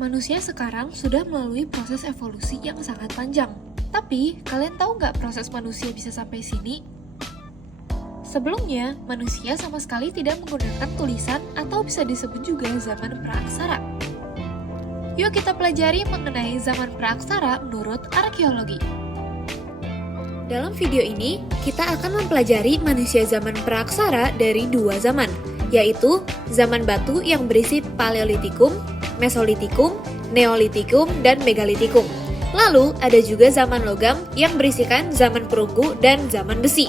Manusia sekarang sudah melalui proses evolusi yang sangat panjang. Tapi, kalian tahu nggak proses manusia bisa sampai sini? Sebelumnya, manusia sama sekali tidak menggunakan tulisan atau bisa disebut juga zaman praaksara. Yuk kita pelajari mengenai zaman praaksara menurut arkeologi. Dalam video ini, kita akan mempelajari manusia zaman praaksara dari dua zaman, yaitu zaman batu yang berisi Paleolitikum, Mesolitikum, Neolitikum, dan Megalitikum. Lalu, ada juga zaman logam yang berisikan zaman perunggu dan zaman besi.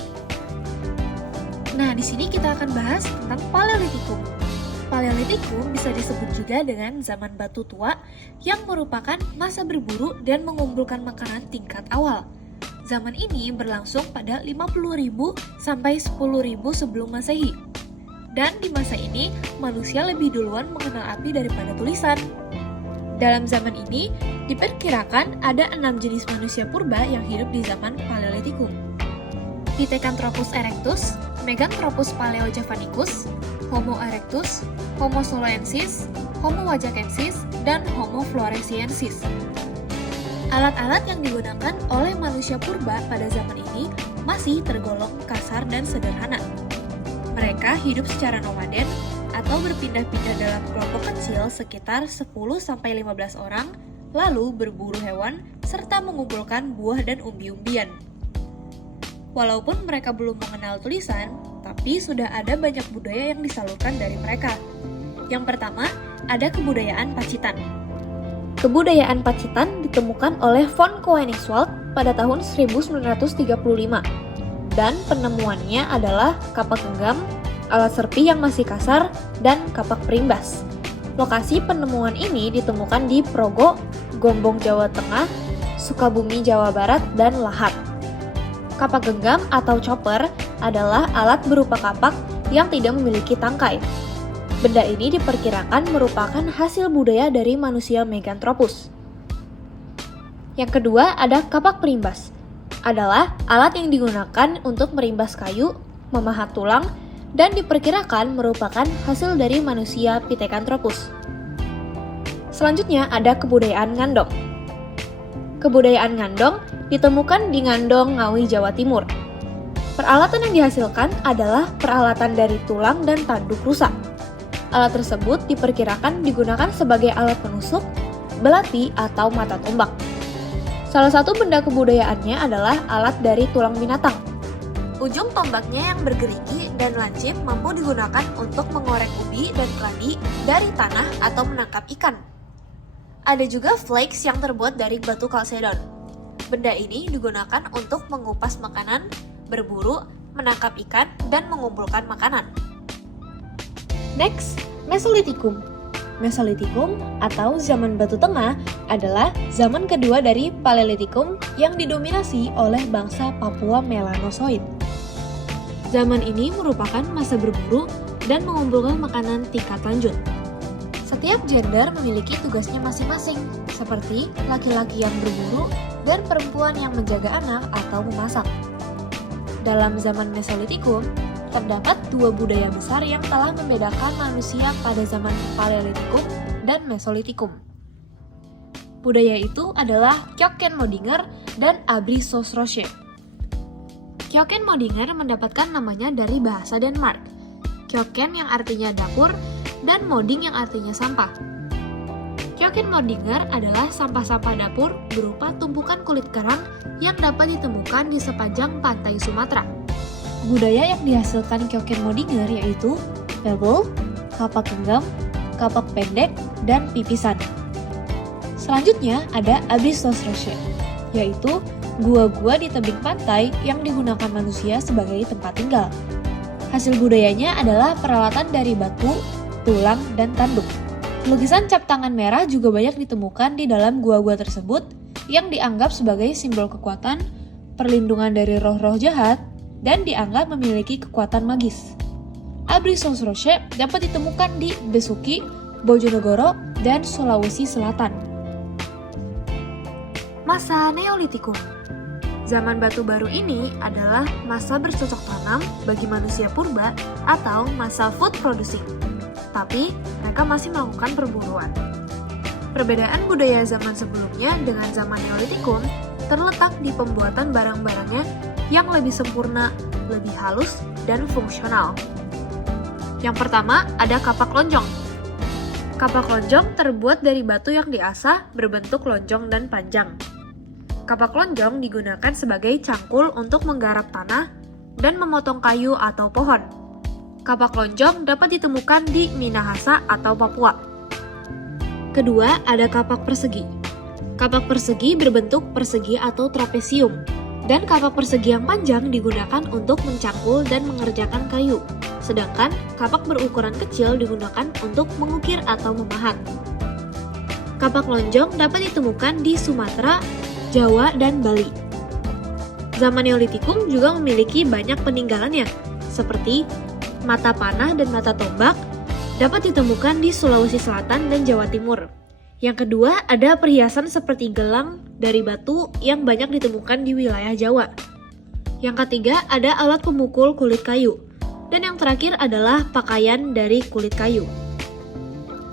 Nah, di sini kita akan bahas tentang Paleolitikum. Paleolitikum bisa disebut juga dengan zaman batu tua yang merupakan masa berburu dan mengumpulkan makanan tingkat awal. Zaman ini berlangsung pada 50.000 sampai 10.000 sebelum Masehi. Dan di masa ini, manusia lebih duluan mengenal api daripada tulisan. Dalam zaman ini, diperkirakan ada 6 jenis manusia purba yang hidup di zaman Paleolitikum. Pithecanthropus erectus, Meganthropus paleojavanicus, Homo erectus, Homo soloensis, Homo wajakensis, dan Homo floresiensis. Alat-alat yang digunakan oleh manusia purba pada zaman ini masih tergolong kasar dan sederhana. Mereka hidup secara nomaden atau berpindah-pindah dalam kelompok kecil sekitar 10-15 orang, lalu berburu hewan serta mengumpulkan buah dan umbi-umbian. Walaupun mereka belum mengenal tulisan, tapi sudah ada banyak budaya yang disalurkan dari mereka. Yang pertama, ada kebudayaan Pacitan. Kebudayaan Pacitan ditemukan oleh von Koenigswald pada tahun 1935. Dan penemuannya adalah kapak genggam, alat serpi yang masih kasar, dan kapak perimbas. Lokasi penemuan ini ditemukan di Progo, Gombong Jawa Tengah, Sukabumi Jawa Barat, dan Lahat. Kapak genggam atau chopper adalah alat berupa kapak yang tidak memiliki tangkai. Benda ini diperkirakan merupakan hasil budaya dari manusia Meganthropus. Yang kedua ada kapak perimbas. Adalah alat yang digunakan untuk merimbas kayu, memahat tulang, dan diperkirakan merupakan hasil dari manusia Pithecanthropus. Selanjutnya ada kebudayaan Ngandong. Kebudayaan Ngandong ditemukan di Ngandong, Ngawi, Jawa Timur. Peralatan yang dihasilkan adalah peralatan dari tulang dan tanduk rusa. Alat tersebut diperkirakan digunakan sebagai alat penusuk, belati, atau mata tombak. Salah satu benda kebudayaannya adalah alat dari tulang binatang. Ujung tombaknya yang bergerigi dan lancip mampu digunakan untuk mengorek ubi dan keladi dari tanah atau menangkap ikan. Ada juga flakes yang terbuat dari batu kalsedon. Benda ini digunakan untuk mengupas makanan, berburu, menangkap ikan, dan mengumpulkan makanan. Next, Mesolitikum. Mesolitikum atau zaman batu tengah adalah zaman kedua dari Paleolitikum yang didominasi oleh bangsa Papua Melanozoid. Zaman ini merupakan masa berburu dan mengumpulkan makanan tingkat lanjut. Setiap gender memiliki tugasnya masing-masing, seperti laki-laki yang berburu dan perempuan yang menjaga anak atau memasak. Dalam zaman Mesolitikum, terdapat dua budaya besar yang telah membedakan manusia pada zaman Paleolitikum dan Mesolitikum. Budaya itu adalah Kyoken-Modinger dan Abruzos-Roche. Kyoken-Modinger mendapatkan namanya dari bahasa Denmark. Kyoken yang artinya dapur dan Moding yang artinya sampah. Kyoken-Modinger adalah sampah-sampah dapur berupa tumpukan kulit kerang yang dapat ditemukan di sepanjang pantai Sumatera. Budaya yang dihasilkan Kyoken-Modinger yaitu pebble, kapak genggam, kapak pendek, dan pipisan. Selanjutnya ada Abruzos-Roche, yaitu gua-gua di tebing pantai yang digunakan manusia sebagai tempat tinggal. Hasil budayanya adalah peralatan dari batu, tulang, dan tanduk. Lukisan cap tangan merah juga banyak ditemukan di dalam gua-gua tersebut yang dianggap sebagai simbol kekuatan, perlindungan dari roh-roh jahat, dan dianggap memiliki kekuatan magis. Abruzos-Roche dapat ditemukan di Besuki, Bojonegoro, dan Sulawesi Selatan. Masa Neolitikum. Zaman batu baru ini adalah masa bercocok tanam bagi manusia purba atau masa food producing. Tapi mereka masih melakukan perburuan. Perbedaan budaya zaman sebelumnya dengan zaman Neolitikum terletak di pembuatan barang-barangnya yang lebih sempurna, lebih halus, dan fungsional. Yang pertama, ada kapak lonjong. Kapak lonjong terbuat dari batu yang diasah berbentuk lonjong dan panjang. Kapak lonjong digunakan sebagai cangkul untuk menggarap tanah dan memotong kayu atau pohon. Kapak lonjong dapat ditemukan di Minahasa atau Papua. Kedua, ada kapak persegi. Kapak persegi berbentuk persegi atau trapesium, dan kapak persegi yang panjang digunakan untuk mencangkul dan mengerjakan kayu, sedangkan kapak berukuran kecil digunakan untuk mengukir atau memahat. Kapak lonjong dapat ditemukan di Sumatera, Jawa, dan Bali. Zaman Neolitikum juga memiliki banyak peninggalannya, seperti mata panah dan mata tombak, dapat ditemukan di Sulawesi Selatan dan Jawa Timur. Yang kedua, ada perhiasan seperti gelang dari batu yang banyak ditemukan di wilayah Jawa. Yang ketiga, ada alat pemukul kulit kayu. Dan yang terakhir adalah pakaian dari kulit kayu.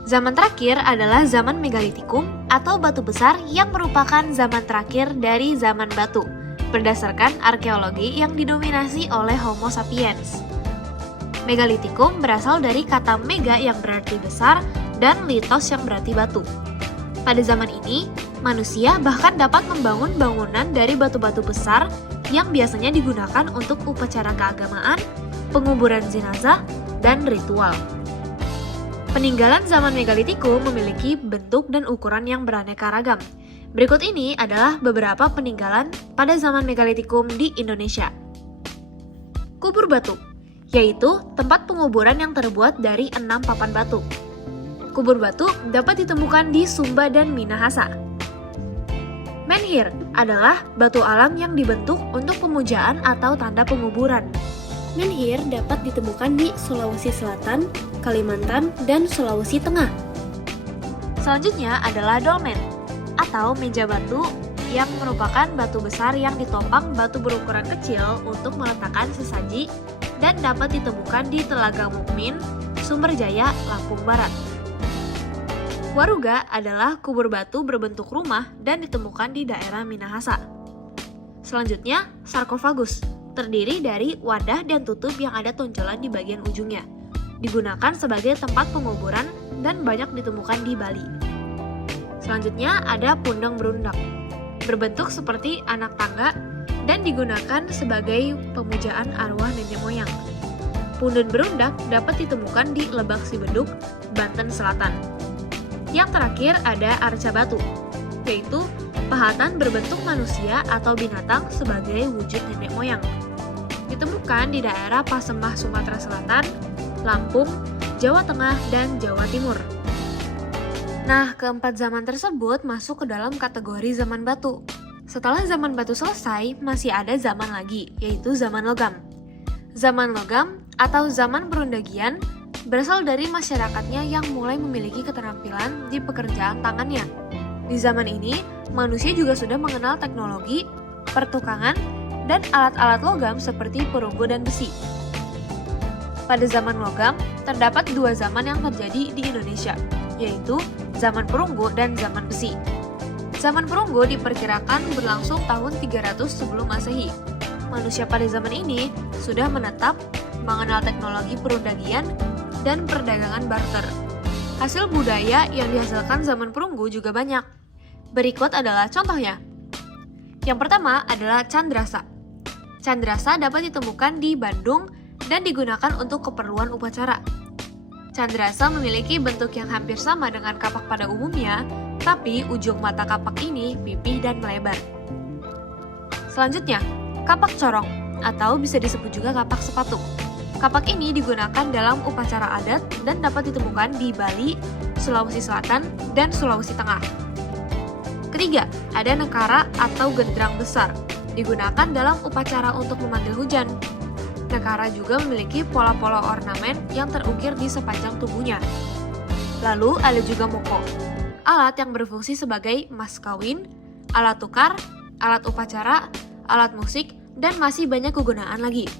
Zaman terakhir adalah zaman Megalitikum atau batu besar yang merupakan zaman terakhir dari zaman batu, berdasarkan arkeologi yang didominasi oleh Homo sapiens. Megalitikum berasal dari kata mega yang berarti besar dan litos yang berarti batu. Pada zaman ini, manusia bahkan dapat membangun bangunan dari batu-batu besar yang biasanya digunakan untuk upacara keagamaan, penguburan jenazah, dan ritual. Peninggalan zaman Megalitikum memiliki bentuk dan ukuran yang beraneka ragam. Berikut ini adalah beberapa peninggalan pada zaman Megalitikum di Indonesia. Kubur batu, yaitu tempat penguburan yang terbuat dari 6 papan batu. Kubur batu dapat ditemukan di Sumba dan Minahasa. Menhir adalah batu alam yang dibentuk untuk pemujaan atau tanda penguburan. Menhir dapat ditemukan di Sulawesi Selatan, Kalimantan, dan Sulawesi Tengah. Selanjutnya adalah dolmen, atau meja batu yang merupakan batu besar yang ditopang batu berukuran kecil untuk meletakkan sesaji dan dapat ditemukan di Telaga Mukmin, Sumberjaya, Lampung Barat. Waruga adalah kubur batu berbentuk rumah dan ditemukan di daerah Minahasa. Selanjutnya, sarkofagus, terdiri dari wadah dan tutup yang ada tonjolan di bagian ujungnya. Digunakan sebagai tempat penguburan dan banyak ditemukan di Bali. Selanjutnya ada pundeng berundak, berbentuk seperti anak tangga dan digunakan sebagai pemujaan arwah nenek moyang. Punden berundak dapat ditemukan di Lebak Sibeduk, Banten Selatan. Yang terakhir ada arca batu, yaitu pahatan berbentuk manusia atau binatang sebagai wujud nenek moyang. Ditemukan di daerah Pasemah, Sumatera Selatan, Lampung, Jawa Tengah, dan Jawa Timur. Nah, keempat zaman tersebut masuk ke dalam kategori zaman batu. Setelah zaman batu selesai, masih ada zaman lagi, yaitu zaman logam. Zaman logam atau zaman perundagian berasal dari masyarakatnya yang mulai memiliki keterampilan di pekerjaan tangannya. Di zaman ini, manusia juga sudah mengenal teknologi, pertukangan, dan alat-alat logam seperti perunggu dan besi. Pada zaman logam, terdapat 2 zaman yang terjadi di Indonesia, yaitu zaman perunggu dan zaman besi. Zaman perunggu diperkirakan berlangsung tahun 300 sebelum Masehi. Manusia pada zaman ini sudah menetap, mengenal teknologi perundagian dan perdagangan barter. Hasil budaya yang dihasilkan zaman perunggu juga banyak. Berikut adalah contohnya. Yang pertama adalah candrasa. Candrasa dapat ditemukan di Bandung dan digunakan untuk keperluan upacara. Candrasa memiliki bentuk yang hampir sama dengan kapak pada umumnya, tapi ujung mata kapak ini pipih dan melebar. Selanjutnya, kapak corong, atau bisa disebut juga kapak sepatu. Kapak ini digunakan dalam upacara adat dan dapat ditemukan di Bali, Sulawesi Selatan, dan Sulawesi Tengah. Ketiga, ada nekara atau gendrang besar, digunakan dalam upacara untuk memanggil hujan. Nekara juga memiliki pola-pola ornamen yang terukir di sepanjang tubuhnya. Lalu ada juga moko, alat yang berfungsi sebagai mas kawin, alat tukar, alat upacara, alat musik, dan masih banyak kegunaan lagi.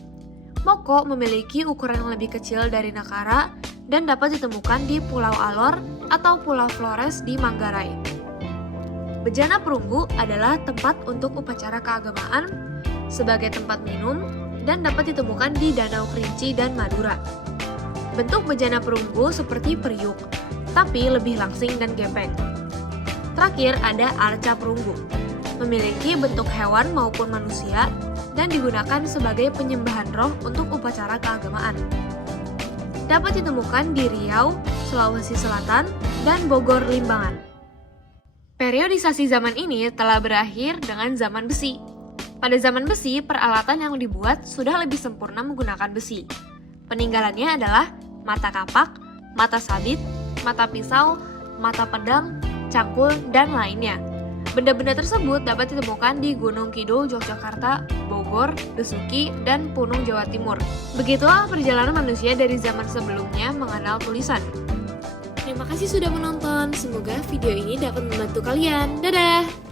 Moko memiliki ukuran yang lebih kecil dari nekara dan dapat ditemukan di Pulau Alor atau Pulau Flores di Manggarai. Bejana perunggu adalah tempat untuk upacara keagamaan sebagai tempat minum dan dapat ditemukan di Danau Kerinci dan Madura. Bentuk bejana perunggu seperti periuk, tapi lebih langsing dan gepeng. Terakhir ada arca perunggu, memiliki bentuk hewan maupun manusia dan digunakan sebagai penyembahan roh untuk upacara keagamaan. Dapat ditemukan di Riau, Sulawesi Selatan, dan Bogor, Limbangan. Periodisasi zaman ini telah berakhir dengan zaman besi. Pada zaman besi, peralatan yang dibuat sudah lebih sempurna menggunakan besi. Peninggalannya adalah mata kapak, mata sabit, mata pisau, mata pedang, cangkul, dan lainnya. Benda-benda tersebut dapat ditemukan di Gunung Kidul, Yogyakarta, Bogor, Besuki, dan Punung, Jawa Timur. Begitulah perjalanan manusia dari zaman sebelumnya mengenal tulisan. Terima kasih sudah menonton, semoga video ini dapat membantu kalian. Dadah!